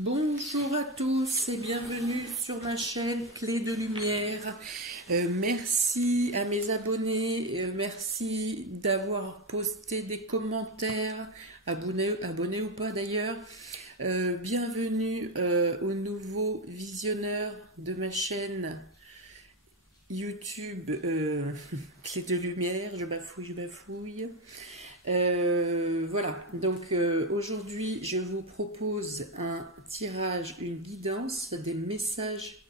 Bonjour à tous et bienvenue sur ma chaîne Clé de Lumière. Merci à mes abonnés, merci d'avoir posté des commentaires, abonnés ou pas d'ailleurs. Bienvenue aux nouveaux visionneurs de ma chaîne YouTube Clé de Lumière. Je bafouille. Voilà, donc aujourd'hui je vous propose un tirage, une guidance des messages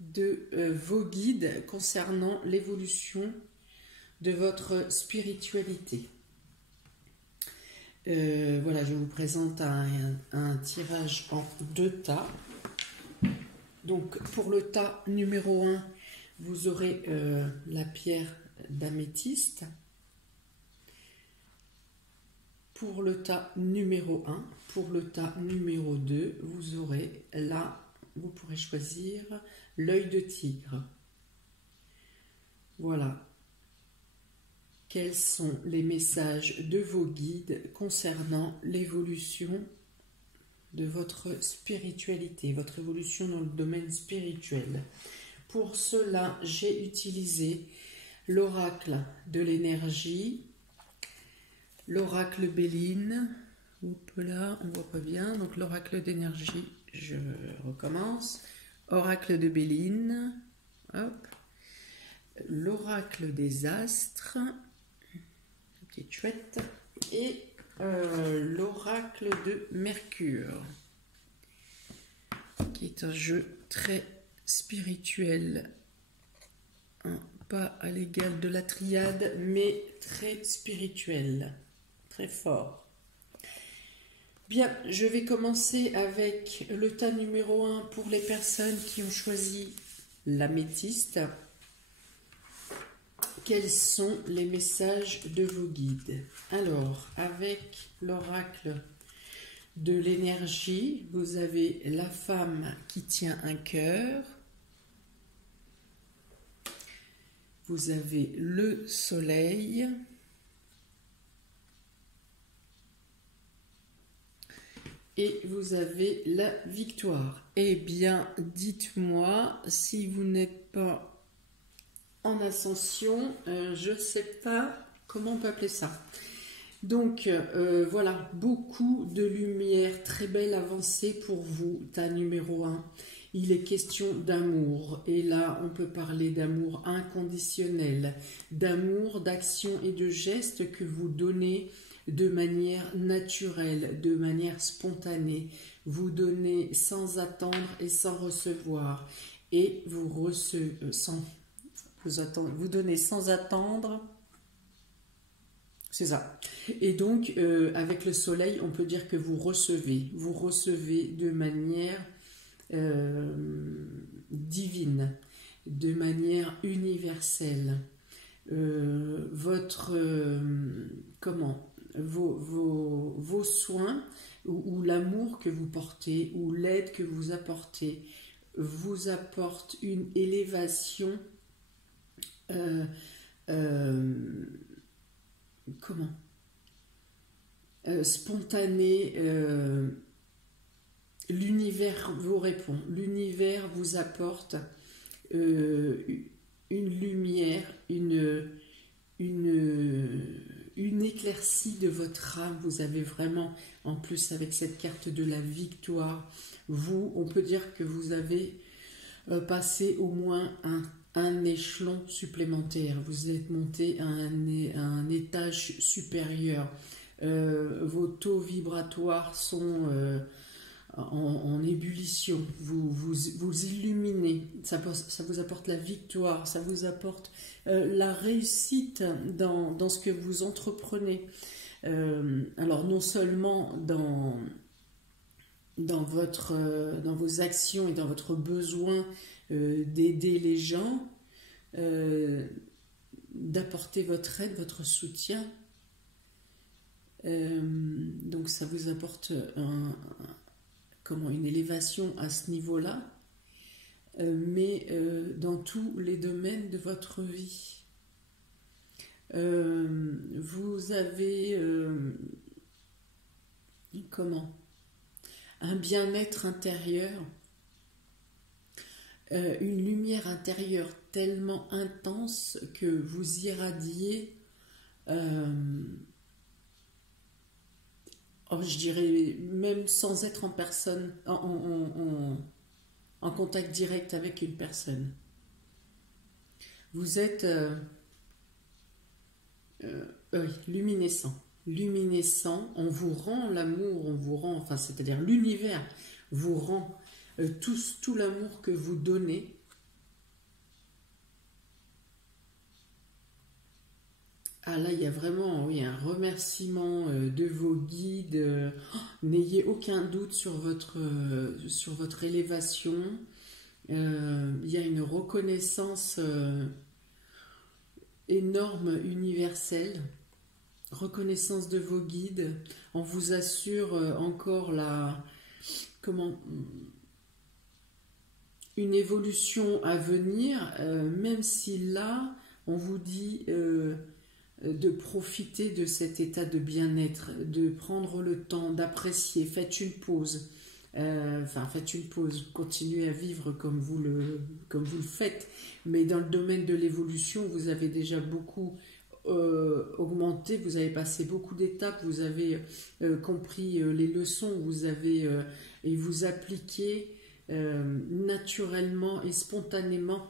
de vos guides concernant l'évolution de votre spiritualité. Voilà, je vous présente un tirage en deux tas. Donc pour le tas numéro 1, vous aurez la pierre d'améthyste. Pour le tas numéro 1, pour le tas numéro 2, vous aurez là, vous pourrez choisir l'œil de tigre. Voilà. Quels sont les messages de vos guides concernant l'évolution de votre spiritualité, votre évolution dans le domaine spirituel? Pour cela, j'ai utilisé l'oracle de l'énergie, l'oracle Béline. Oups là, on voit pas bien. Donc l'oracle d'énergie, je recommence. Oracle de Béline. Hop. L'oracle des astres. Petite chouette. Et l'oracle de Mercure, qui est un jeu très spirituel. Pas à l'égal de la triade, mais très spirituel. Très fort. Bien, je vais commencer avec le tas numéro 1 pour les personnes qui ont choisi l'améthyste. Quels sont les messages de vos guides? Alors, avec l'oracle de l'énergie, vous avez la femme qui tient un cœur. Vous avez le soleil. Et vous avez la victoire. Eh bien, dites-moi si vous n'êtes pas en ascension, je ne sais pas comment on peut appeler ça. Donc, voilà, beaucoup de lumière, très belle avancée pour vous, tas numéro 1. Il est question d'amour, et là, on peut parler d'amour inconditionnel, d'amour, d'action et de gestes que vous donnez de manière naturelle, de manière spontanée. Vous donnez sans attendre et sans recevoir. Et vous recevez vous donnez sans attendre. C'est ça. Et donc, avec le soleil, on peut dire que vous recevez. Vous recevez de manière divine, de manière universelle. Vos soins ou l'amour que vous portez ou l'aide que vous apportez vous apporte une élévation spontanée. L'univers vous répond, l'univers vous apporte une lumière, une éclaircie de votre âme. Vous avez vraiment, en plus avec cette carte de la victoire, on peut dire que vous avez passé au moins un échelon supplémentaire. Vous êtes monté à un étage supérieur. Vos taux vibratoires sont en ébullition, vous illuminez, ça vous apporte la victoire, ça vous apporte la réussite dans ce que vous entreprenez. Alors non seulement dans vos actions et dans votre besoin d'aider les gens, d'apporter votre aide, votre soutien, donc ça vous apporte une élévation à ce niveau-là, mais dans tous les domaines de votre vie. Vous avez un bien-être intérieur, une lumière intérieure tellement intense que vous irradiez, je dirais même sans être en personne, en contact direct avec une personne. Vous êtes oui, luminescent. Luminescent, on vous rend l'amour, on vous rend, enfin c'est-à-dire l'univers vous rend tout l'amour que vous donnez. Ah là, il y a vraiment oui, un remerciement de vos guides. N'ayez aucun doute sur votre élévation. Il y a une reconnaissance énorme, universelle. Reconnaissance de vos guides. On vous assure encore une évolution à venir, même si là, on vous dit de profiter de cet état de bien-être, de prendre le temps, d'apprécier, faites une pause. Faites une pause, continuez à vivre comme vous le faites, mais dans le domaine de l'évolution, vous avez déjà beaucoup augmenté, vous avez passé beaucoup d'étapes, vous avez compris les leçons, et vous appliquez naturellement et spontanément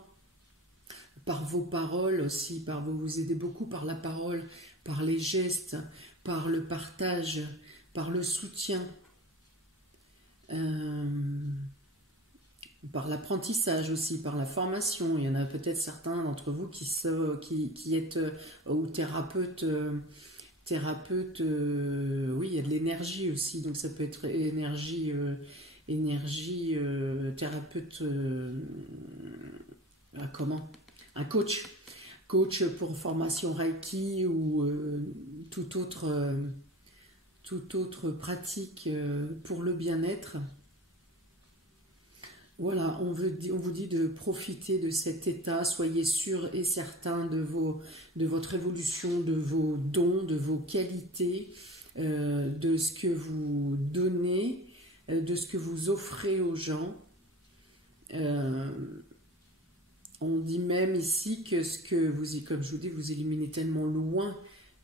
par vos paroles aussi, vous aidez beaucoup par la parole, par les gestes, par le partage, par le soutien, par l'apprentissage aussi, par la formation. Il y en a peut-être certains d'entre vous qui êtes ou thérapeutes. Oui, il y a de l'énergie aussi, donc ça peut être énergie thérapeute. Comment? Un coach pour formation Reiki ou toute autre pratique pour le bien-être. Voilà, on vous dit de profiter de cet état, soyez sûr et certain de votre évolution, de vos dons, de vos qualités, de ce que vous donnez, de ce que vous offrez aux gens. On dit même ici que comme je vous dis, vous éliminez tellement loin,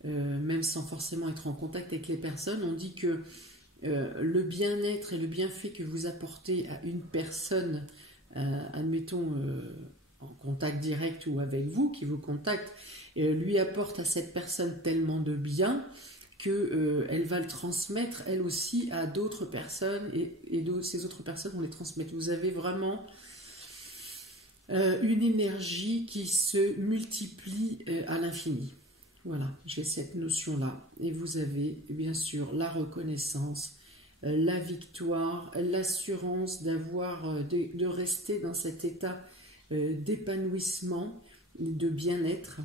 même sans forcément être en contact avec les personnes, on dit que le bien-être et le bienfait que vous apportez à une personne, admettons en contact direct ou avec vous, qui vous contacte, lui apporte à cette personne tellement de bien qu'elle va le transmettre elle aussi à d'autres personnes et ces autres personnes vont les transmettre. Vous avez vraiment une énergie qui se multiplie à l'infini. Voilà, j'ai cette notion-là. Et vous avez bien sûr la reconnaissance, la victoire, l'assurance de rester dans cet état d'épanouissement, de bien-être,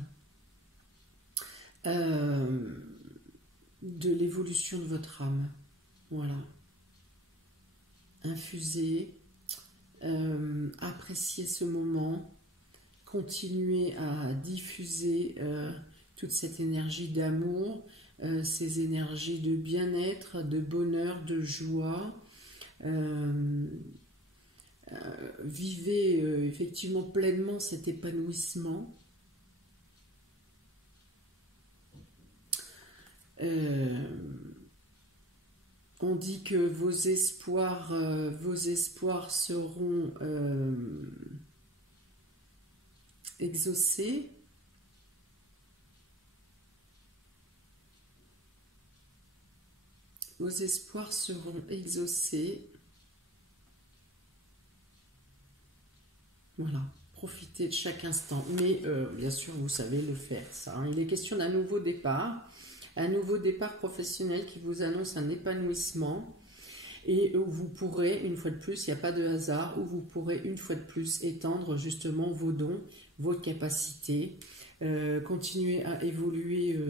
de l'évolution de votre âme. Voilà. Infusez, appréciez ce moment, continuez à diffuser toute cette énergie d'amour, ces énergies de bien-être, de bonheur, de joie. Vivez effectivement pleinement cet épanouissement. On dit que vos espoirs seront exaucés. Vos espoirs seront exaucés. Voilà, profitez de chaque instant. Mais bien sûr, vous savez le faire, ça. Hein. Il est question d'un nouveau départ professionnel qui vous annonce un épanouissement et où vous pourrez, une fois de plus, il n'y a pas de hasard, où vous pourrez une fois de plus étendre justement vos dons, vos capacités, continuer à évoluer,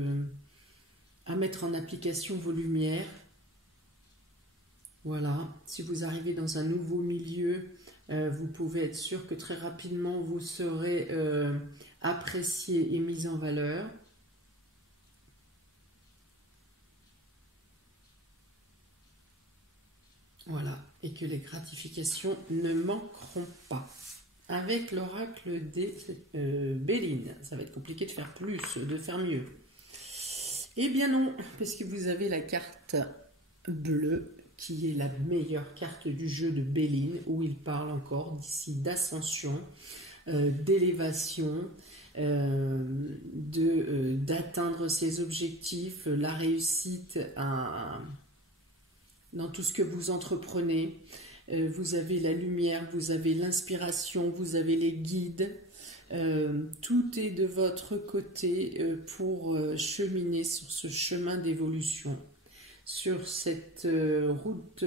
à mettre en application vos lumières. Voilà, si vous arrivez dans un nouveau milieu, vous pouvez être sûr que très rapidement vous serez apprécié et mis en valeur. Voilà, et que les gratifications ne manqueront pas. Avec l'oracle des Béline, ça va être compliqué de faire plus, de faire mieux. Eh bien non, parce que vous avez la carte bleue, qui est la meilleure carte du jeu de Béline, où il parle encore d'ici d'ascension, d'élévation, d'atteindre ses objectifs, la réussite dans tout ce que vous entreprenez. Vous avez la lumière, vous avez l'inspiration, vous avez les guides. Tout est de votre côté pour cheminer sur ce chemin d'évolution, sur cette route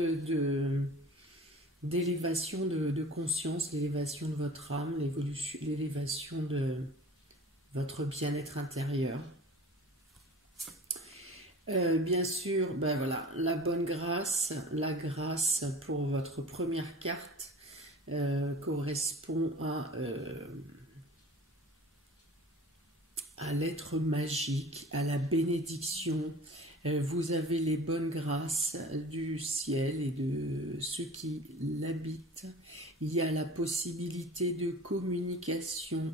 d'élévation de conscience, l'élévation de votre âme, l'élévation de votre bien-être intérieur. Bien sûr, ben voilà, la bonne grâce, la grâce pour votre première carte correspond à l'être magique, à la bénédiction. Vous avez les bonnes grâces du ciel et de ceux qui l'habitent. Il y a la possibilité de communication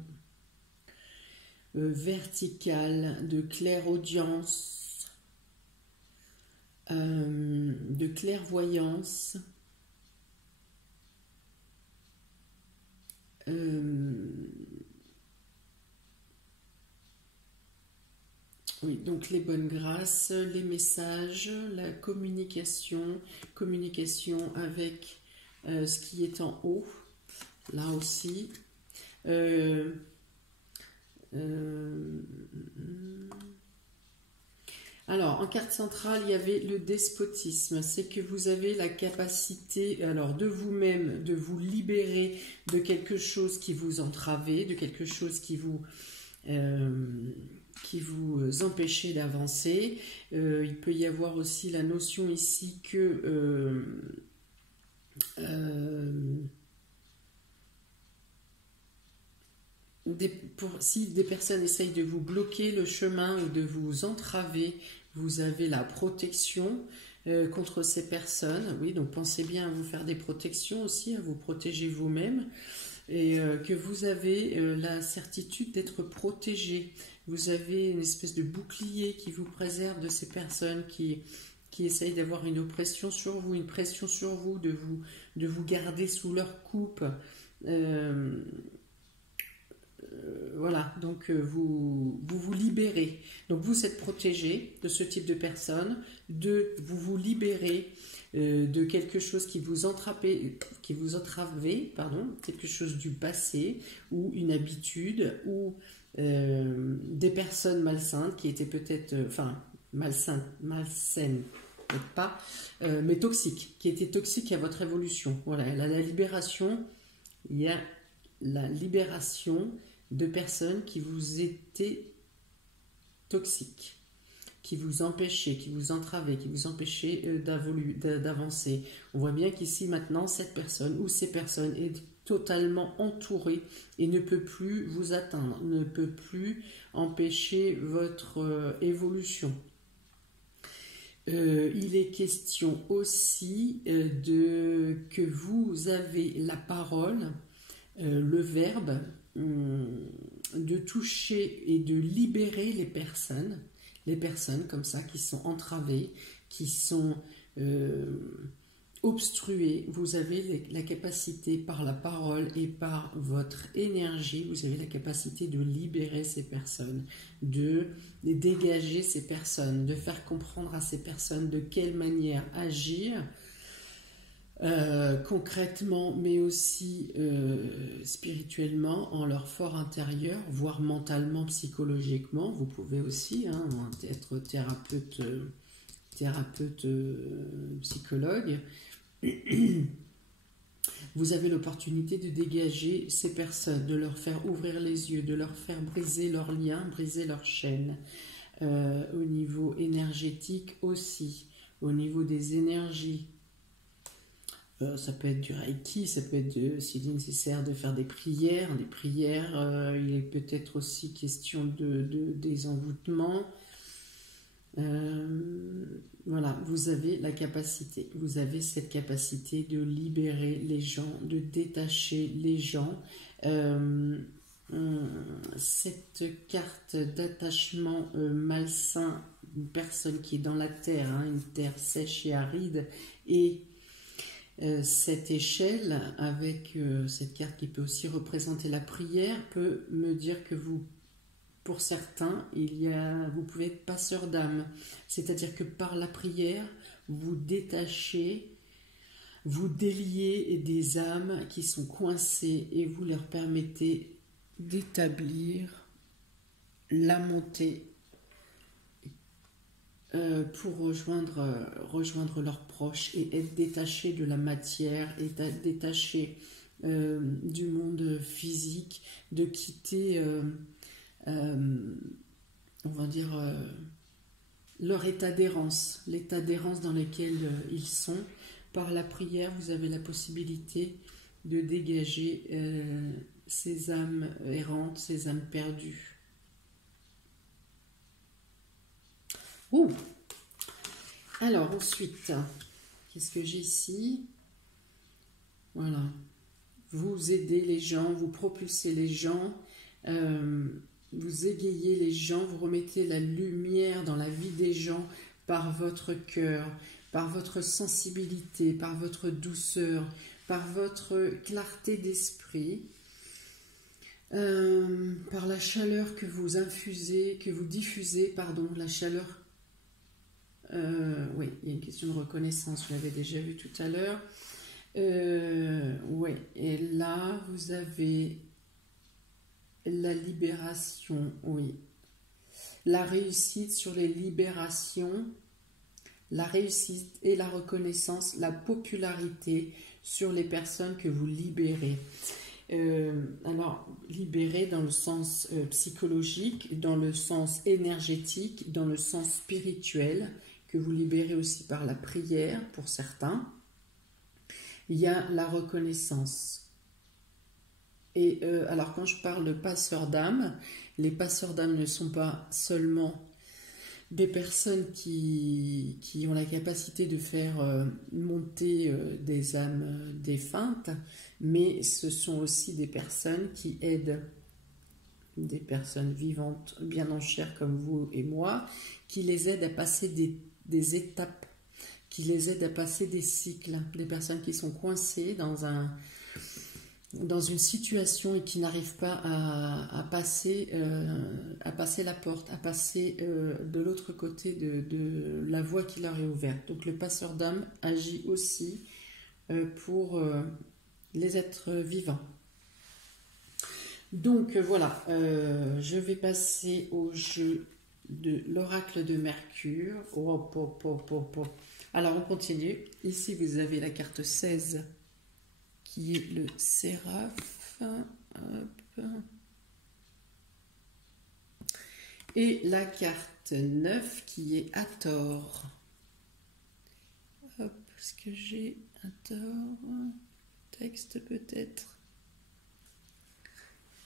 verticale, de clairaudience, de clairvoyance, oui, donc les bonnes grâces, les messages, la communication avec ce qui est en haut, là aussi. Alors, en carte centrale, il y avait le despotisme. C'est que vous avez la capacité, alors, de vous-même, de vous libérer de quelque chose qui vous entravait, de quelque chose qui vous empêchait d'avancer. Il peut y avoir aussi la notion ici que si des personnes essayent de vous bloquer le chemin ou de vous entraver, vous avez la protection contre ces personnes. Oui, donc pensez bien à vous faire des protections aussi, à vous protéger vous-même, et que vous avez la certitude d'être protégé. Vous avez une espèce de bouclier qui vous préserve de ces personnes qui essayent d'avoir une oppression sur vous, une pression sur vous, de vous garder sous leur coupe. Voilà, donc vous vous libérez. Donc vous êtes protégé de ce type de personnes, vous vous libérez de quelque chose qui vous entravait, quelque chose du passé, ou une habitude, ou des personnes malsaines qui étaient peut-être, malsaines, peut-être pas, mais toxiques, qui étaient toxiques à votre évolution. Voilà, la libération, il y a la libération de personnes qui vous étaient toxiques, qui vous empêchaient, qui vous entravaient, qui vous empêchaient d'avancer. On voit bien qu'ici maintenant, cette personne ou ces personnes est totalement entourée et ne peut plus vous atteindre, ne peut plus empêcher votre évolution. Il est question aussi que vous avez la parole, le verbe, de toucher et de libérer les personnes comme ça qui sont entravées, qui sont obstruées. Vous avez la capacité par la parole et par votre énergie, vous avez la capacité de libérer ces personnes, de dégager ces personnes, de faire comprendre à ces personnes de quelle manière agir concrètement, mais aussi spirituellement, en leur fort intérieur, voire mentalement, psychologiquement. Vous pouvez aussi être thérapeute, psychologue. Vous avez l'opportunité de dégager ces personnes, de leur faire ouvrir les yeux, de leur faire briser leurs liens, briser leurs chaînes. Au niveau énergétique aussi, au niveau des énergies. Ça peut être du Reiki, ça peut être, s'il est nécessaire, de faire des prières. Il est peut-être aussi question des envoûtements. Voilà, vous avez la capacité, vous avez cette capacité de libérer les gens, de détacher les gens. Cette carte d'attachement malsain, une personne qui est dans la terre, hein, une terre sèche et aride, et cette échelle avec cette carte qui peut aussi représenter la prière peut me dire que vous, pour certains, vous pouvez être passeur d'âme, c'est-à-dire que par la prière, vous détachez, vous déliez des âmes qui sont coincées et vous leur permettez d'établir la montée pour rejoindre leurs proches et être détachés de la matière, être détachés du monde physique, de quitter, on va dire, leur état d'errance, l'état d'errance dans lequel ils sont. Par la prière, vous avez la possibilité de dégager ces âmes errantes, ces âmes perdues. Oh. Alors ensuite, qu'est-ce que j'ai ici? Voilà. Vous aidez les gens, vous propulsez les gens, vous égayez les gens, vous remettez la lumière dans la vie des gens par votre cœur, par votre sensibilité, par votre douceur, par votre clarté d'esprit, par la chaleur que vous infusez, que vous diffusez, pardon, la chaleur. Oui, il y a une question de reconnaissance, je l'avais déjà vu tout à l'heure. Oui, et là, vous avez la libération, oui. La réussite sur les libérations, la réussite et la reconnaissance, la popularité sur les personnes que vous libérez. Alors, libérer dans le sens psychologique, dans le sens énergétique, dans le sens spirituel, que vous libérez aussi par la prière pour certains. Il y a la reconnaissance. Et alors, quand je parle de passeurs d'âme, les passeurs d'âme ne sont pas seulement des personnes qui ont la capacité de faire monter des âmes défuntes, mais ce sont aussi des personnes qui aident des personnes vivantes bien en chair comme vous et moi, qui les aident à passer des étapes, qui les aident à passer des cycles, des personnes qui sont coincées dans une situation et qui n'arrivent pas à passer la porte, à passer de l'autre côté de la voie qui leur est ouverte. Donc le passeur d'âme agit aussi pour les êtres vivants. Donc voilà, je vais passer au jeu de l'oracle de Mercure. Alors on continue. Ici vous avez la carte 16 qui est le Séraphe. Hop. Et la carte 9 qui est Hathor. Hop, est-ce que j'ai Hathor? Texte peut-être.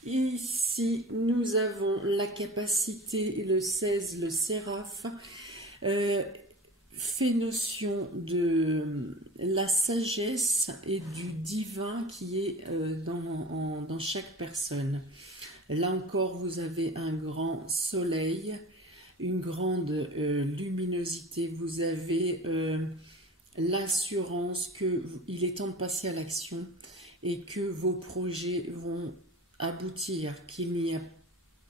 Ici, nous avons la capacité, le 16, le Séraphe, fait notion de la sagesse et du divin qui est dans chaque personne. Là encore, vous avez un grand soleil, une grande luminosité, vous avez l'assurance qu'il est temps de passer à l'action et que vos projets vont aboutir,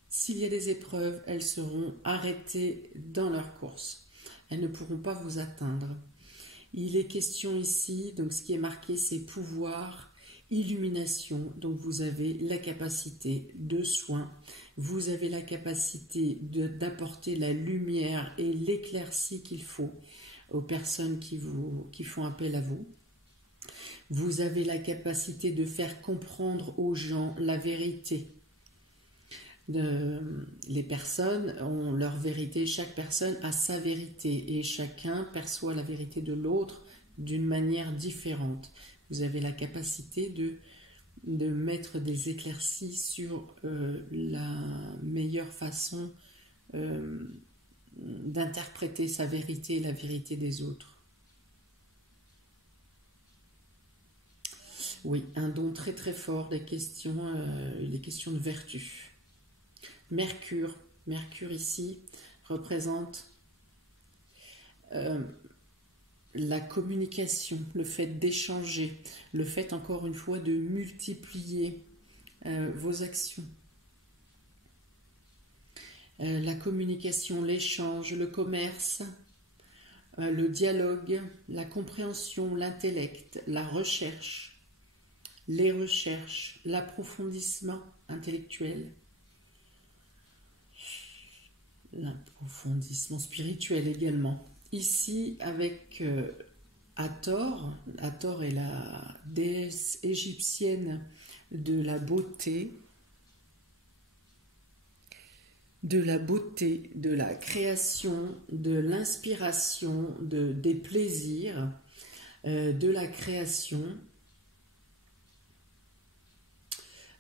s'il y a des épreuves, elles seront arrêtées dans leur course. Elles ne pourront pas vous atteindre. Il est question ici, donc ce qui est marqué, c'est pouvoir, illumination. Donc vous avez la capacité de soin, vous avez la capacité d'apporter la lumière et l'éclaircie qu'il faut aux personnes qui font appel à vous. Vous avez la capacité de faire comprendre aux gens la vérité. Les personnes ont leur vérité, chaque personne a sa vérité et chacun perçoit la vérité de l'autre d'une manière différente. Vous avez la capacité de mettre des éclaircies sur la meilleure façon d'interpréter sa vérité et la vérité des autres. Oui, un don très très fort, les questions de vertu. Mercure ici représente la communication, le fait d'échanger, le fait encore une fois de multiplier vos actions. La communication, l'échange, le commerce, le dialogue, la compréhension, l'intellect, la recherche, les recherches, l'approfondissement intellectuel, l'approfondissement spirituel également. Ici, avec Hathor est la déesse égyptienne de la beauté, de la création, de l'inspiration, des plaisirs, de la création.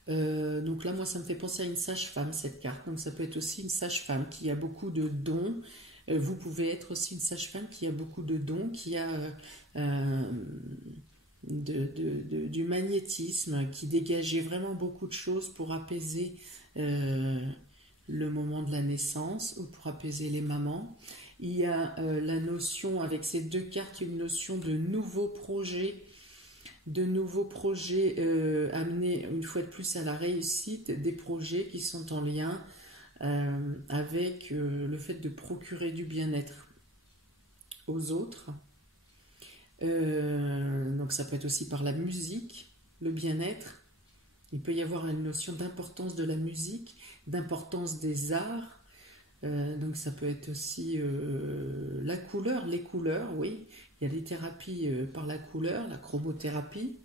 Donc là, moi, ça me fait penser à une sage-femme, cette carte. Donc ça peut être aussi une sage-femme qui a beaucoup de dons. Vous pouvez être aussi une sage-femme qui a beaucoup de dons, qui a du magnétisme, qui dégageait vraiment beaucoup de choses pour apaiser le moment de la naissance ou pour apaiser les mamans. Il y a la notion, avec ces deux cartes, une notion de nouveaux projets, amenés une fois de plus à la réussite, des projets qui sont en lien avec le fait de procurer du bien-être aux autres. Donc ça peut être aussi par la musique, le bien-être. Il peut y avoir une notion d'importance de la musique, d'importance des arts. Donc ça peut être aussi la couleur, les couleurs, oui. Il y a les thérapies par la couleur, la chromothérapie.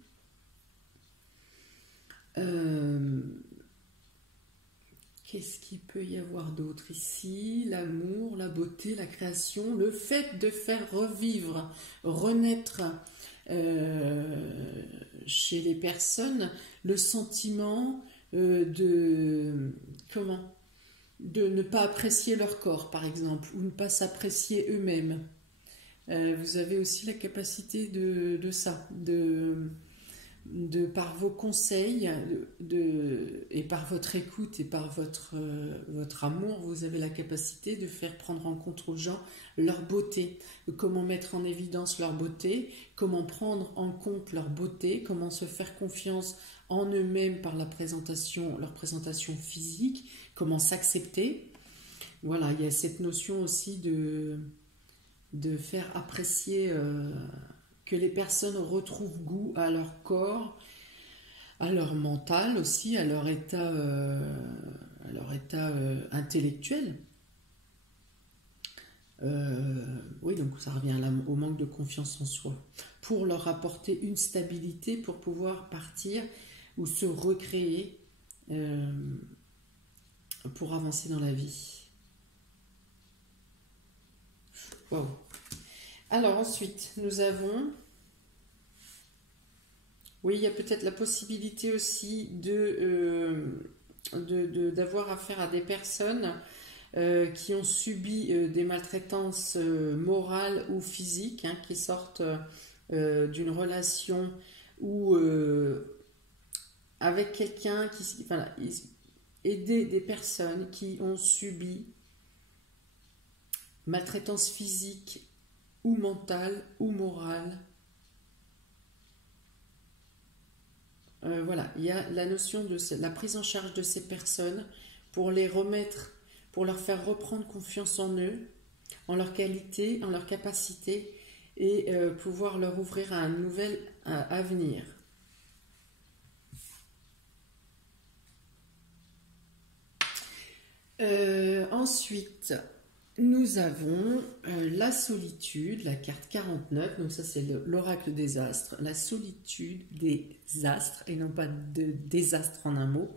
Qu'est-ce qu'il peut y avoir d'autre ici? L'amour, la beauté, la création, le fait de faire revivre, renaître chez les personnes le sentiment de ne pas apprécier leur corps, par exemple, ou ne pas s'apprécier eux-mêmes. Vous avez aussi la capacité de ça, par vos conseils et par votre écoute et par votre amour, vous avez la capacité de faire prendre en compte aux gens leur beauté, comment mettre en évidence leur beauté, comment prendre en compte leur beauté, comment se faire confiance en eux-mêmes par leur présentation physique, comment s'accepter. Voilà, il y a cette notion aussi de faire apprécier que les personnes retrouvent goût à leur corps, à leur mental aussi, à leur état intellectuel. Oui, donc ça revient au manque de confiance en soi. Pour leur apporter une stabilité, pour pouvoir partir ou se recréer pour avancer dans la vie. Wow. Alors ensuite, nous avons... Oui, il y a peut-être la possibilité aussi d'avoir affaire à des personnes qui ont subi des maltraitances morales ou physiques, hein, qui sortent d'une relation ou avec quelqu'un qui... Voilà, aider des personnes qui ont subi maltraitance physique ou mentale ou morale. Voilà, il y a la notion de la prise en charge de ces personnes pour les remettre, pour leur faire reprendre confiance en eux, en leur qualité, en leur capacité et pouvoir leur ouvrir à un nouvel avenir. Ensuite, nous avons la solitude, la carte 49, donc ça c'est l'oracle des astres, la solitude des astres, et non pas de désastre en un mot.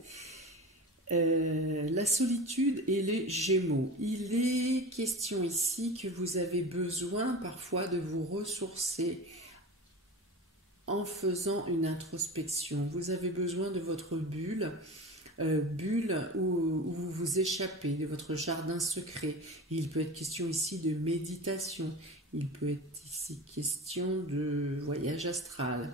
La solitude et les Gémeaux. Il est question ici que vous avez besoin parfois de vous ressourcer en faisant une introspection. Vous avez besoin de votre bulle bulle où vous vous échappez de votre jardin secret. Il peut être question ici de méditation. Il peut être ici question de voyage astral.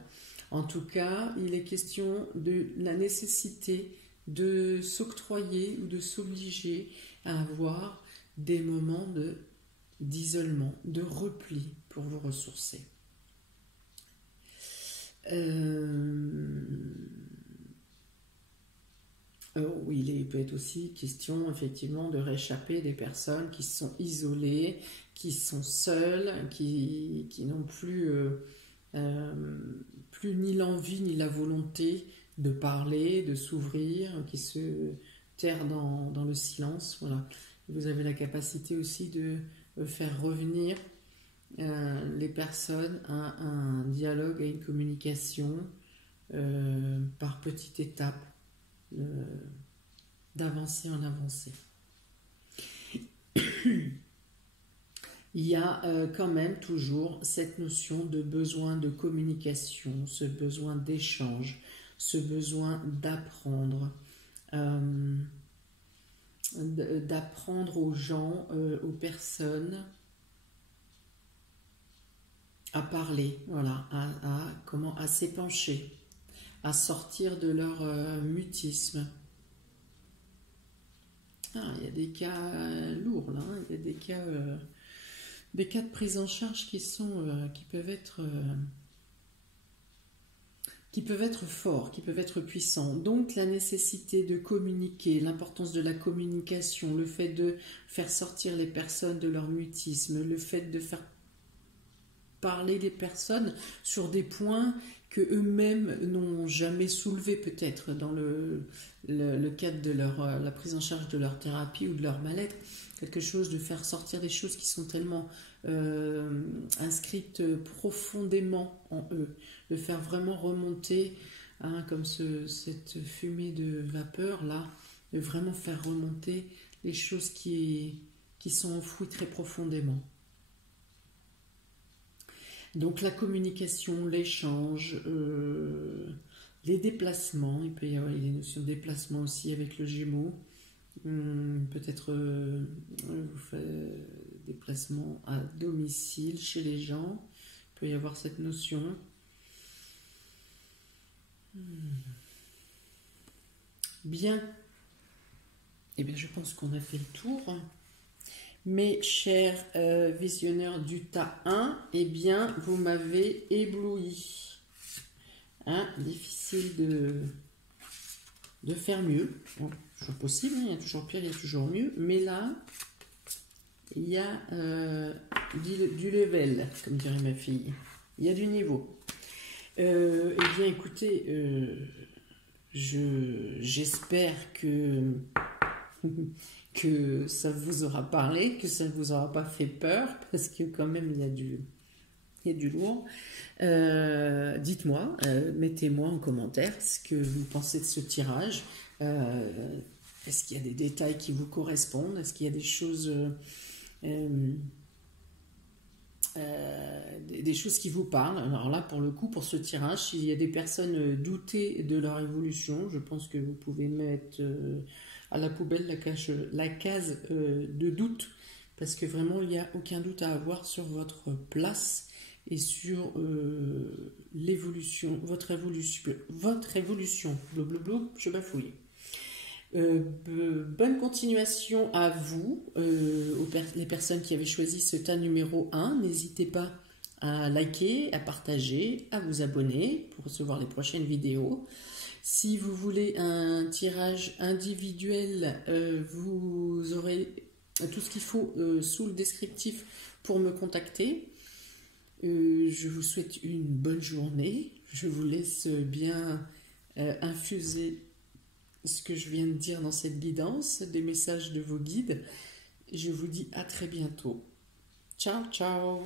En tout cas, il est question de la nécessité de s'octroyer ou de s'obliger à avoir des moments d'isolement, de repli pour vous ressourcer. Oui, il peut être aussi question effectivement de réchapper des personnes qui sont isolées, qui sont seules, qui n'ont plus ni l'envie ni la volonté de parler, de s'ouvrir, qui se terrent dans le silence. Voilà. Vous avez la capacité aussi de faire revenir les personnes à un dialogue, à une communication par petites étapes, d'avancer en avancée. Il y a quand même toujours cette notion de besoin de communication, ce besoin d'échange, ce besoin d'apprendre, d'apprendre aux gens, aux personnes à parler, voilà, à s'épancher, à sortir de leur mutisme. Il y a des cas lourds là, il y a des cas de prise en charge qui peuvent être forts, qui peuvent être puissants. Donc la nécessité de communiquer, l'importance de la communication, le fait de faire sortir les personnes de leur mutisme, le fait de faire parler les personnes sur des points que eux-mêmes n'ont jamais soulevés peut-être dans le cadre de la prise en charge de leur thérapie ou de leur mal-être, quelque chose de faire sortir des choses qui sont tellement inscrites profondément en eux, de faire vraiment remonter, comme cette fumée de vapeur là, de vraiment faire remonter les choses qui sont enfouies très profondément. Donc la communication, l'échange, les déplacements, il peut y avoir les notions de déplacement aussi avec le Gémeaux, peut-être vous faites déplacement à domicile chez les gens, il peut y avoir cette notion. Bien, eh bien je pense qu'on a fait le tour. Mes chers visionneurs du tas 1, eh bien, vous m'avez ébloui. Difficile de faire mieux. Bon, toujours possible, il y a toujours pire, il y a toujours mieux. Mais là, il y a du level, comme dirait ma fille. Il y a du niveau. Eh bien, écoutez, j'espère que ça vous aura parlé, que ça ne vous aura pas fait peur, parce que quand même il y a du lourd. Dites-moi, mettez-moi en commentaire ce que vous pensez de ce tirage. Est-ce qu'il y a des détails qui vous correspondent? Est-ce qu'il y a des choses, des choses qui vous parlent? Alors là, pour le coup, pour ce tirage, s'il y a des personnes doutées de leur évolution, je pense que vous pouvez mettre à la poubelle la case de doute, parce que vraiment il n'y a aucun doute à avoir sur votre place et sur l'évolution, votre évolution. Blablabla, je bafouille. Bonne continuation à vous, les personnes qui avaient choisi ce tas numéro 1. N'hésitez pas à liker, à partager, à vous abonner pour recevoir les prochaines vidéos. Si vous voulez un tirage individuel, vous aurez tout ce qu'il faut sous le descriptif pour me contacter. Je vous souhaite une bonne journée. Je vous laisse bien infuser ce que je viens de dire dans cette guidance, des messages de vos guides. Je vous dis à très bientôt. Ciao, ciao.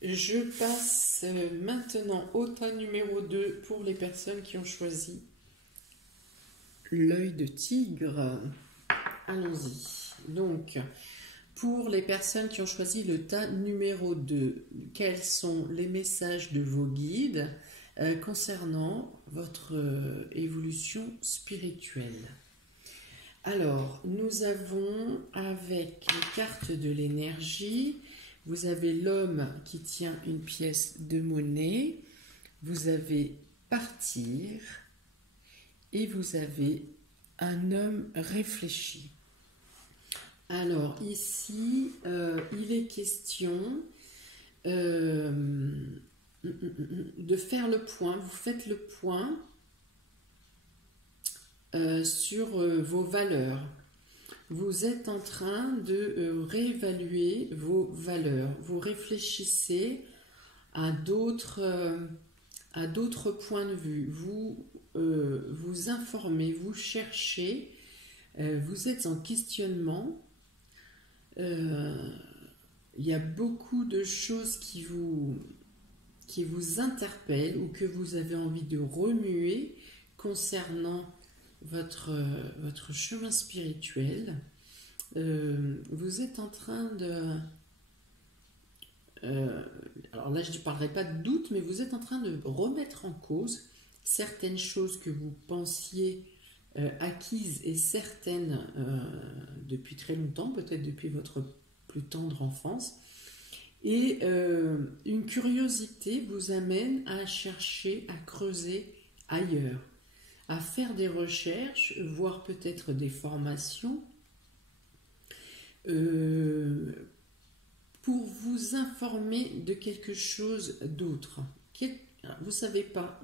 Je passe maintenant au tas numéro 2 pour les personnes qui ont choisi l'œil de tigre. Allons-y. Donc, pour les personnes qui ont choisi le tas numéro 2, quels sont les messages de vos guides concernant votre évolution spirituelle. Alors, nous avons avec les cartes de l'énergie, vous avez l'homme qui tient une pièce de monnaie, vous avez partir et vous avez un homme réfléchi. Alors ici, il est question de faire le point. Vous faites le point sur vos valeurs. Vous êtes en train de réévaluer vos valeurs. Vous réfléchissez à d'autres points de vue. Vous vous informez, vous cherchez, vous êtes en questionnement. Il y a beaucoup de choses qui vous interpellent ou que vous avez envie de remuer concernant votre chemin spirituel. Vous êtes en train de... alors là, je ne parlerai pas de doute, mais vous êtes en train de remettre en cause certaines choses que vous pensiez acquises et certaines depuis très longtemps, peut-être depuis votre plus tendre enfance. Et une curiosité vous amène à chercher, à creuser ailleurs, à faire des recherches, voire peut-être des formations pour vous informer de quelque chose d'autre. Vous ne savez pas,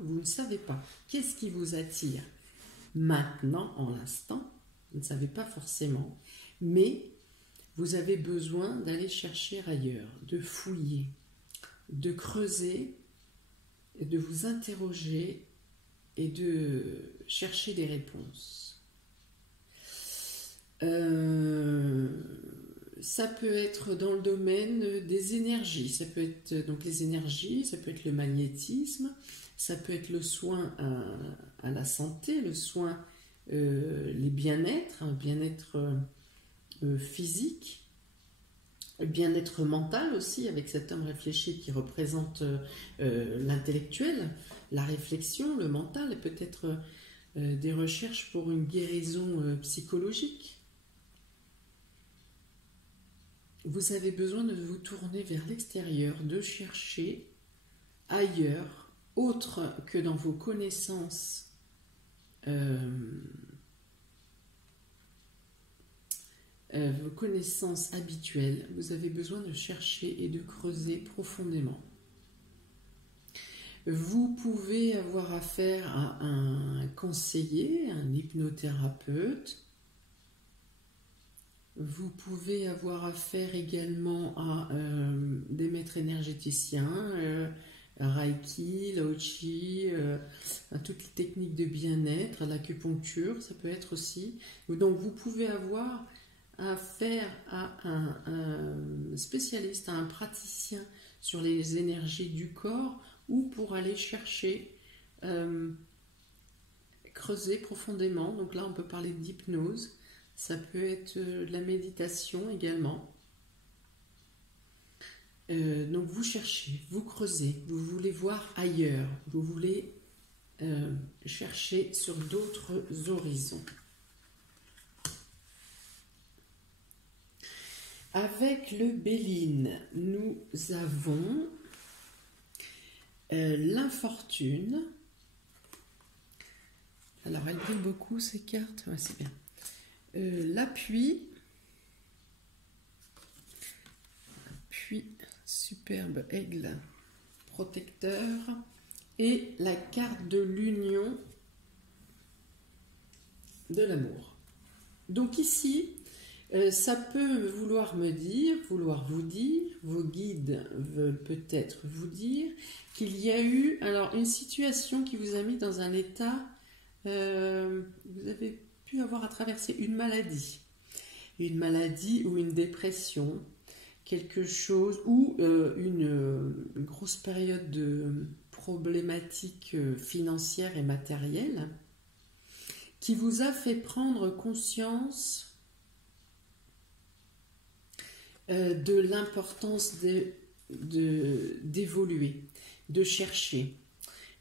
qu'est-ce qui vous attire maintenant, en l'instant, vous ne savez pas forcément, mais vous avez besoin d'aller chercher ailleurs, de fouiller, de creuser, de vous interroger et de chercher des réponses. Ça peut être dans le domaine des énergies, ça peut être donc les énergies, ça peut être le magnétisme, ça peut être le soin à la santé, le soin, les bien-être, un bien-être physique, le bien-être mental aussi, avec cet homme réfléchi qui représente l'intellectuel, la réflexion, le mental, et peut-être des recherches pour une guérison psychologique. Vous avez besoin de vous tourner vers l'extérieur, de chercher ailleurs, autre que dans vos connaissances habituelles. Vous avez besoin de chercher et de creuser profondément. Vous pouvez avoir affaire à un conseiller, un hypnothérapeute. Vous pouvez avoir affaire également à des maîtres énergéticiens, Reiki, Lao Chi, à toutes les techniques de bien-être, à l'acupuncture, ça peut être aussi. Donc vous pouvez avoir affaire à un spécialiste, à un praticien sur les énergies du corps, ou pour aller chercher, creuser profondément. Donc là on peut parler d'hypnose. Ça peut être de la méditation également. Donc vous cherchez, vous creusez, vous voulez voir ailleurs, vous voulez chercher sur d'autres horizons. Avec le Béline, nous avons l'infortune. Alors elle brille beaucoup ces cartes, ouais, c'est bien. L'appui, superbe aigle protecteur, et la carte de l'union de l'amour. Donc ici, ça peut vouloir vous dire, vos guides veulent peut-être vous dire qu'il y a eu une situation qui vous a mis dans un état, vous avez pu avoir à traverser une maladie ou une dépression, quelque chose, ou une grosse période de problématiques financières et matérielles qui vous a fait prendre conscience de l'importance d'évoluer, de chercher.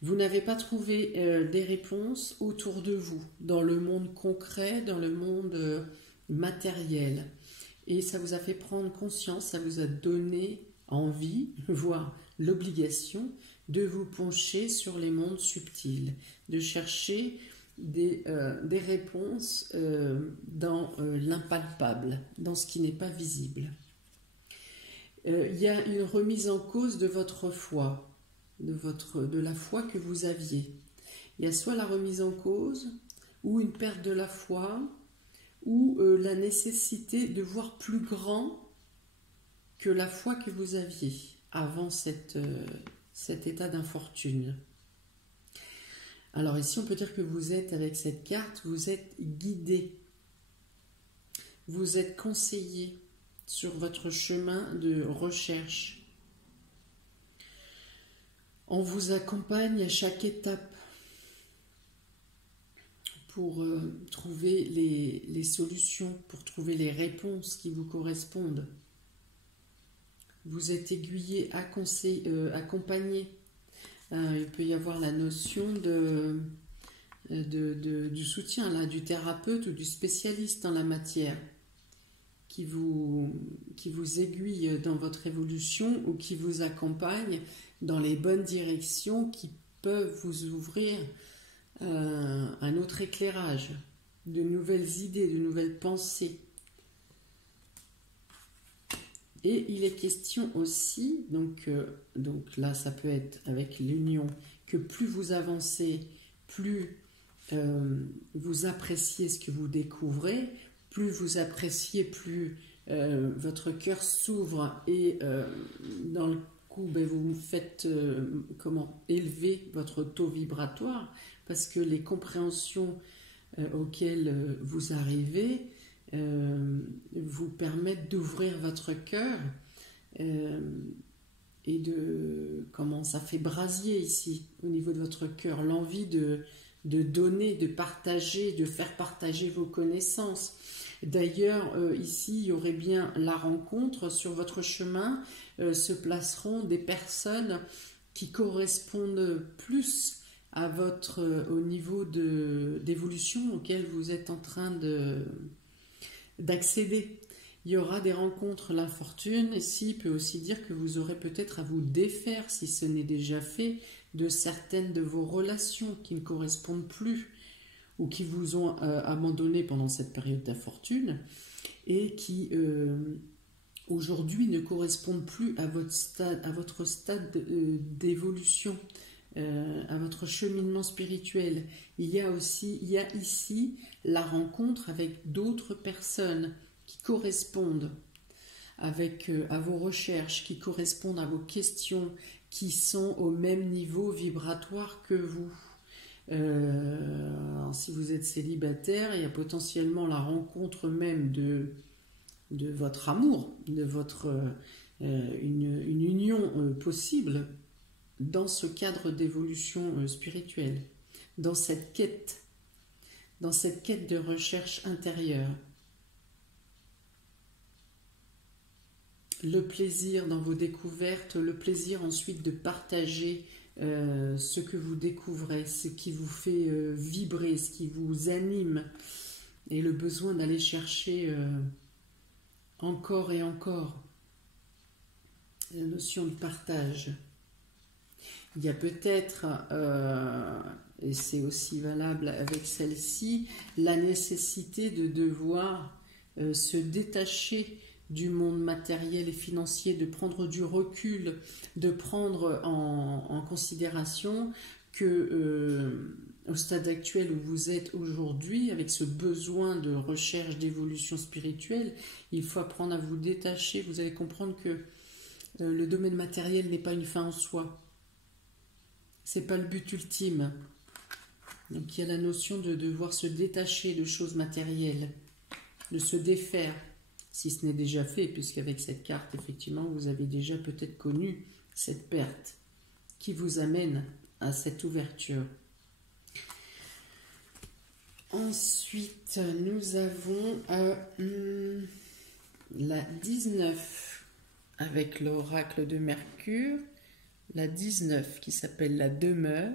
Vous n'avez pas trouvé des réponses autour de vous, dans le monde concret, dans le monde matériel. Et ça vous a fait prendre conscience, ça vous a donné envie, voire l'obligation, de vous pencher sur les mondes subtils, de chercher des réponses dans l'impalpable, dans ce qui n'est pas visible. Il y a une remise en cause de votre foi, de la foi que vous aviez. Il y a soit la remise en cause, ou une perte de la foi, ou la nécessité de voir plus grand que la foi que vous aviez avant cet état d'infortune. Alors ici, on peut dire que vous êtes, avec cette carte, vous êtes guidé, vous êtes conseillé sur votre chemin de recherche. On vous accompagne à chaque étape pour trouver les solutions, pour trouver les réponses qui vous correspondent. Vous êtes aiguillé, accompagné. Il peut y avoir la notion du soutien, là, du thérapeute ou du spécialiste en la matière qui vous aiguille dans votre évolution ou qui vous accompagne dans les bonnes directions qui peuvent vous ouvrir un autre éclairage, de nouvelles idées, de nouvelles pensées. Et il est question aussi, donc là ça peut être avec l'union, que plus vous avancez, plus vous appréciez ce que vous découvrez, plus vous appréciez, plus votre cœur s'ouvre et dans le coup vous faites élever votre taux vibratoire parce que les compréhensions auxquelles vous arrivez vous permettent d'ouvrir votre cœur et ça fait brasier ici au niveau de votre cœur, l'envie de donner, de partager, de faire partager vos connaissances. D'ailleurs, ici, il y aurait bien la rencontre. Sur votre chemin se placeront des personnes qui correspondent plus à au niveau d'évolution auquel vous êtes en train d'accéder. Il y aura des rencontres, l'infortune. Ici, peut aussi dire que vous aurez peut-être à vous défaire, si ce n'est déjà fait, de certaines de vos relations qui ne correspondent plus ou qui vous ont abandonné pendant cette période d'infortune et qui aujourd'hui ne correspondent plus à votre stade d'évolution, à votre cheminement spirituel. Il y a ici la rencontre avec d'autres personnes qui correspondent à vos recherches, qui correspondent à vos questions, qui sont au même niveau vibratoire que vous. Si vous êtes célibataire, il y a potentiellement la rencontre même de votre amour, de une union possible dans ce cadre d'évolution spirituelle, dans cette quête de recherche intérieure. Le plaisir dans vos découvertes, le plaisir ensuite de partager ce que vous découvrez, ce qui vous fait vibrer, ce qui vous anime, et le besoin d'aller chercher encore et encore la notion de partage. Il y a peut-être, et c'est aussi valable avec celle-ci, la nécessité de devoir se détacher du monde matériel et financier, de prendre du recul, de prendre en considération que au stade actuel où vous êtes aujourd'hui, avec ce besoin de recherche, d'évolution spirituelle, il faut apprendre à vous détacher. Vous allez comprendre que le domaine matériel n'est pas une fin en soi. C'est pas le but ultime. Donc il y a la notion de devoir se détacher de choses matérielles, de se défaire, si ce n'est déjà fait, puisqu'avec cette carte, effectivement, vous avez déjà peut-être connu cette perte qui vous amène à cette ouverture. Ensuite, nous avons la 19 avec l'oracle de Mercure, la 19 qui s'appelle la demeure,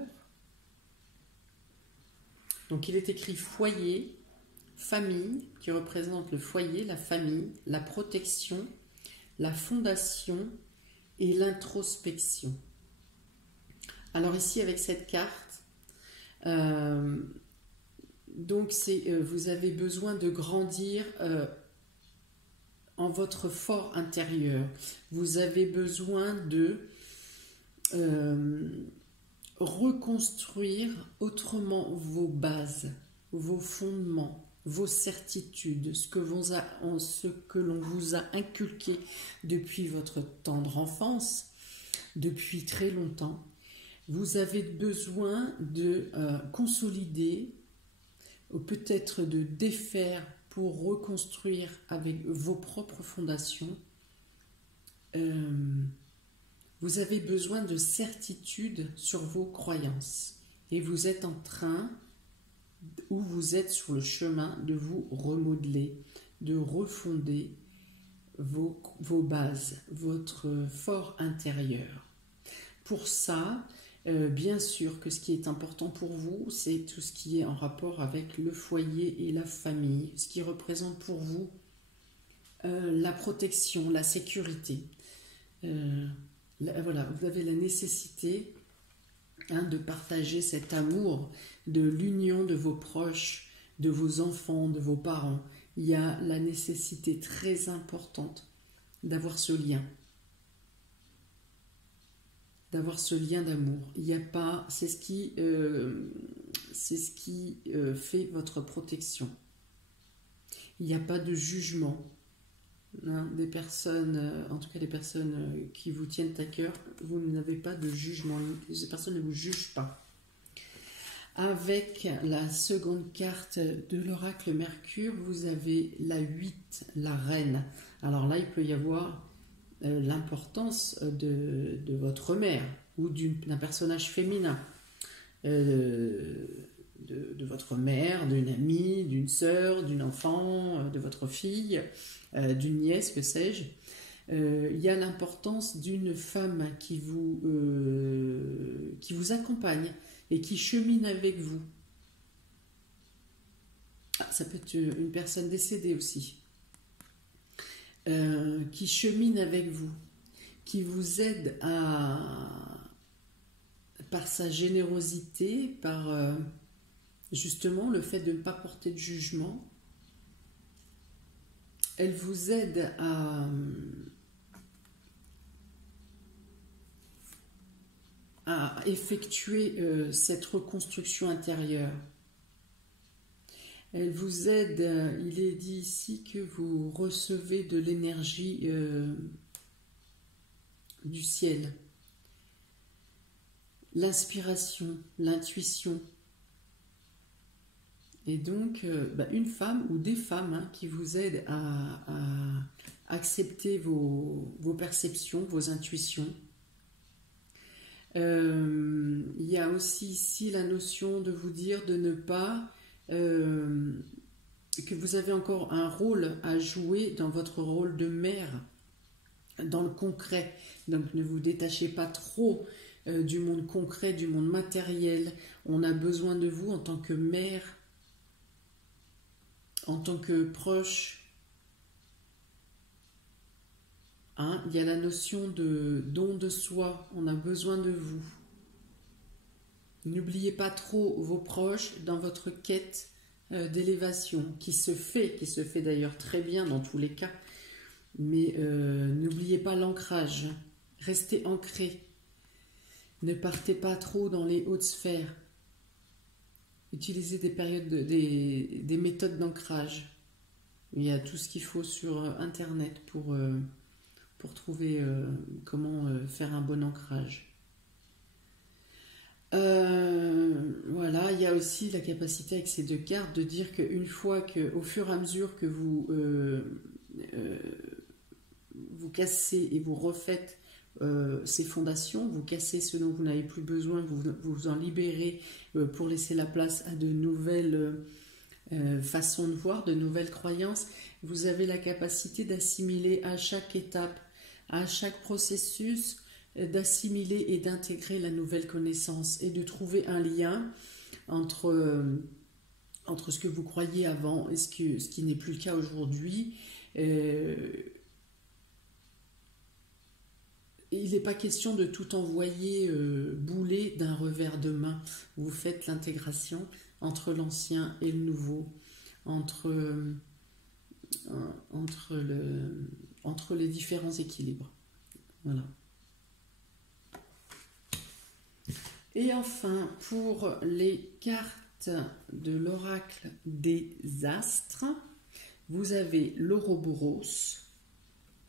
Donc il est écrit foyer, famille, qui représente le foyer, la famille, la protection, la fondation et l'introspection. Alors ici avec cette carte, donc vous avez besoin de grandir en votre fort intérieur. Vous avez besoin de reconstruire autrement vos bases, vos fondements, vos certitudes, ce que l'on vous a inculqué depuis votre tendre enfance, depuis très longtemps. Vous avez besoin de consolider, ou peut-être de défaire pour reconstruire avec vos propres fondations. Vous avez besoin de certitude sur vos croyances. Et vous êtes en train, ou vous êtes sur le chemin de vous remodeler, de refonder vos bases, votre fort intérieur. Pour ça, bien sûr que ce qui est important pour vous, c'est tout ce qui est en rapport avec le foyer et la famille, ce qui représente pour vous la protection, la sécurité. Voilà, vous avez la nécessité de partager cet amour, de l'union de vos proches, de vos enfants, de vos parents. Il y a la nécessité très importante d'avoir ce lien. D'avoir ce lien d'amour. Il n'y a pas, c'est ce qui fait votre protection. Il n'y a pas de jugement. Des personnes, en tout cas des personnes qui vous tiennent à cœur, vous n'avez pas de jugement. Ces personnes ne vous jugent pas. Avec la seconde carte de l'oracle Mercure, vous avez la 8, la reine. Alors là, il peut y avoir l'importance de votre mère ou d'un personnage féminin, de votre mère, d'une amie, d'une sœur, d'une enfant, de votre fille, d'une nièce, que sais-je. Il y a l'importance d'une femme qui vous accompagne et qui chemine avec vous. Ça peut être une personne décédée aussi. Qui chemine avec vous, qui vous aide par sa générosité, par justement le fait de ne pas porter de jugement. Elle vous aide à effectuer cette reconstruction intérieure. Elle vous aide, il est dit ici que vous recevez de l'énergie du ciel. L'inspiration, l'intuition. Et donc, une femme ou des femmes qui vous aident à accepter vos perceptions, vos intuitions. Il y a aussi ici la notion de vous dire de ne pas... que vous avez encore un rôle à jouer dans votre rôle de mère, dans le concret. Donc ne vous détachez pas trop du monde concret, du monde matériel. On a besoin de vous en tant que mère, en tant que proche. Il y a la notion de don de soi. On a besoin de vous. N'oubliez pas trop vos proches dans votre quête d'élévation, qui se fait d'ailleurs très bien dans tous les cas. Mais n'oubliez pas l'ancrage. Restez ancré. Ne partez pas trop dans les hautes sphères. Utilisez des méthodes d'ancrage. Il y a tout ce qu'il faut sur Internet pour trouver comment faire un bon ancrage. Voilà, il y a aussi la capacité avec ces deux cartes de dire qu'une fois au fur et à mesure que vous cassez et vous refaites ces fondations, vous cassez ce dont vous n'avez plus besoin, vous vous en libérez pour laisser la place à de nouvelles façons de voir, de nouvelles croyances. Vous avez la capacité d'assimiler à chaque étape, à chaque processus, d'assimiler et d'intégrer la nouvelle connaissance et de trouver un lien entre entre ce que vous croyiez avant et ce qui n'est plus le cas aujourd'hui. Il n'est pas question de tout envoyer bouler d'un revers de main. Vous faites l'intégration entre l'ancien et le nouveau, entre les différents équilibres. Voilà. Et enfin, pour les cartes de l'oracle des astres, vous avez l'Ouroboros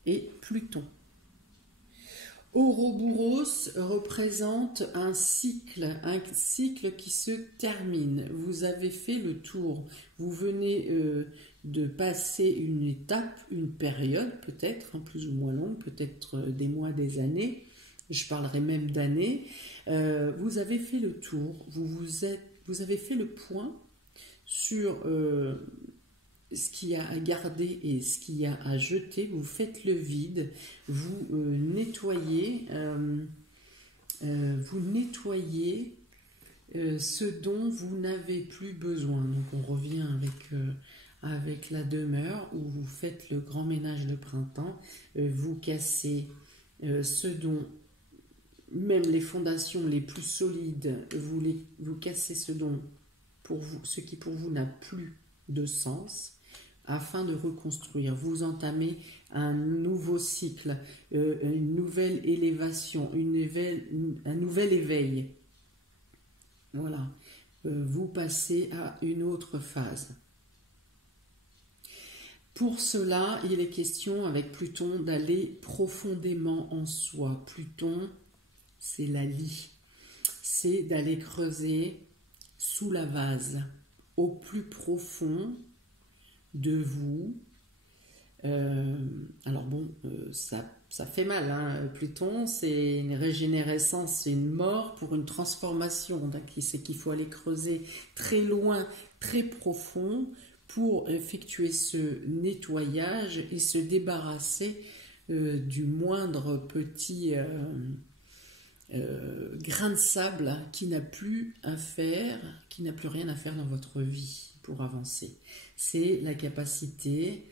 et Pluton. Ouroboros représente un cycle qui se termine. Vous avez fait le tour, vous venez de passer une étape, une période peut-être, plus ou moins longue, peut-être des mois, des années, je parlerai même d'années. Vous avez fait le tour, vous avez fait le point sur ce qu'il y a à garder et ce qu'il y a à jeter. Vous faites le vide, vous nettoyez ce dont vous n'avez plus besoin. Donc on revient avec la demeure où vous faites le grand ménage de printemps, vous cassez ce dont même les fondations les plus solides, vous cassez ce qui pour vous n'a plus de sens, afin de reconstruire. Vous entamez un nouveau cycle, une nouvelle élévation, un nouvel éveil. Voilà. Vous passez à une autre phase. Pour cela, il est question avec Pluton d'aller profondément en soi. Pluton, c'est la lie. C'est d'aller creuser sous la vase, au plus profond de vous. Alors bon, ça fait mal, hein. Pluton, c'est une régénérescence, c'est une mort pour une transformation. C'est qu'il faut aller creuser très loin, très profond pour effectuer ce nettoyage et se débarrasser du moindre petit grain de sable qui n'a plus à faire, qui n'a plus rien à faire dans votre vie pour avancer. C'est la capacité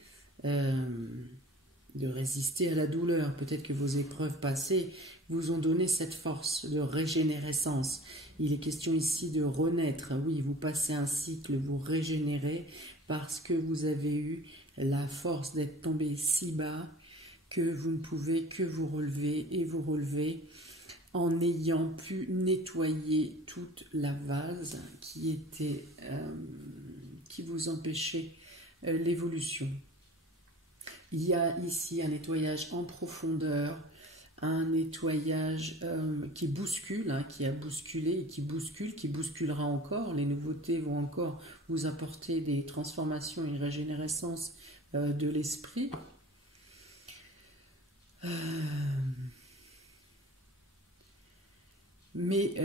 de résister à la douleur. Peut-être que vos épreuves passées vous ont donné cette force de régénérescence. Il est question ici de renaître. Oui, vous passez un cycle, vous régénérez parce que vous avez eu la force d'être tombé si bas que vous ne pouvez que vous relever et vous relever en ayant pu nettoyer toute la vase qui vous empêchait l'évolution. Il y a ici un nettoyage en profondeur, un nettoyage qui bouscule, qui a bousculé et qui bousculera encore. Les nouveautés vont encore vous apporter des transformations et une régénérescence de l'esprit. Mais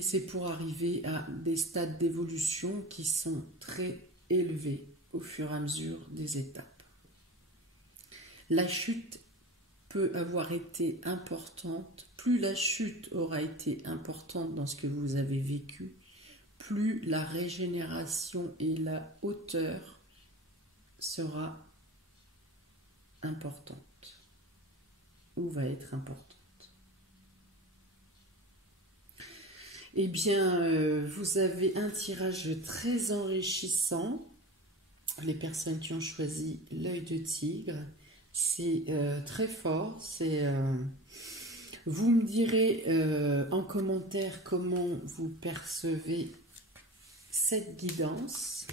c'est pour arriver à des stades d'évolution qui sont très élevés au fur et à mesure des étapes. La chute peut avoir été importante. Plus la chute aura été importante dans ce que vous avez vécu, plus la régénération et la hauteur sera importante ou va être importante. Eh bien, vous avez un tirage très enrichissant. Les personnes qui ont choisi l'œil de tigre, c'est très fort. Vous me direz en commentaire comment vous percevez cette guidance.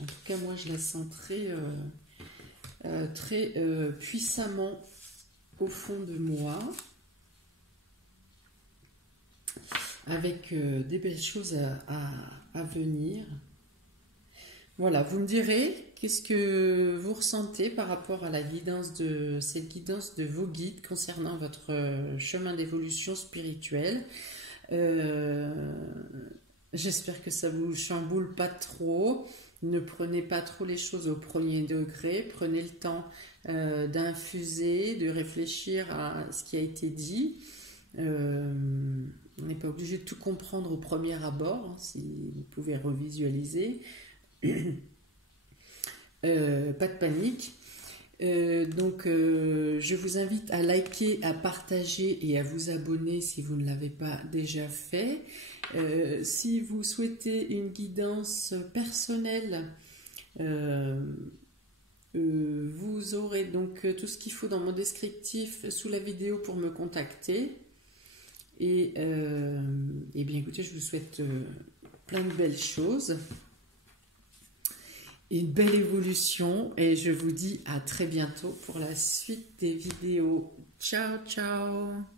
En tout cas, moi, je la sens très puissamment au fond de moi, avec des belles choses à venir. Voilà, vous me direz qu'est-ce que vous ressentez par rapport à cette guidance de vos guides concernant votre chemin d'évolution spirituelle. J'espère que ça vous chamboule pas trop. Ne prenez pas trop les choses au premier degré. Prenez le temps d'infuser, de réfléchir à ce qui a été dit. On n'est n'êtes pas obligé de tout comprendre au premier abord, hein, si vous pouvez revisualiser. Pas de panique. Je vous invite à liker, à partager et à vous abonner si vous ne l'avez pas déjà fait. Si vous souhaitez une guidance personnelle, vous aurez donc tout ce qu'il faut dans mon descriptif sous la vidéo pour me contacter. Et bien écoutez, je vous souhaite plein de belles choses, une belle évolution, et je vous dis à très bientôt pour la suite des vidéos. Ciao, ciao!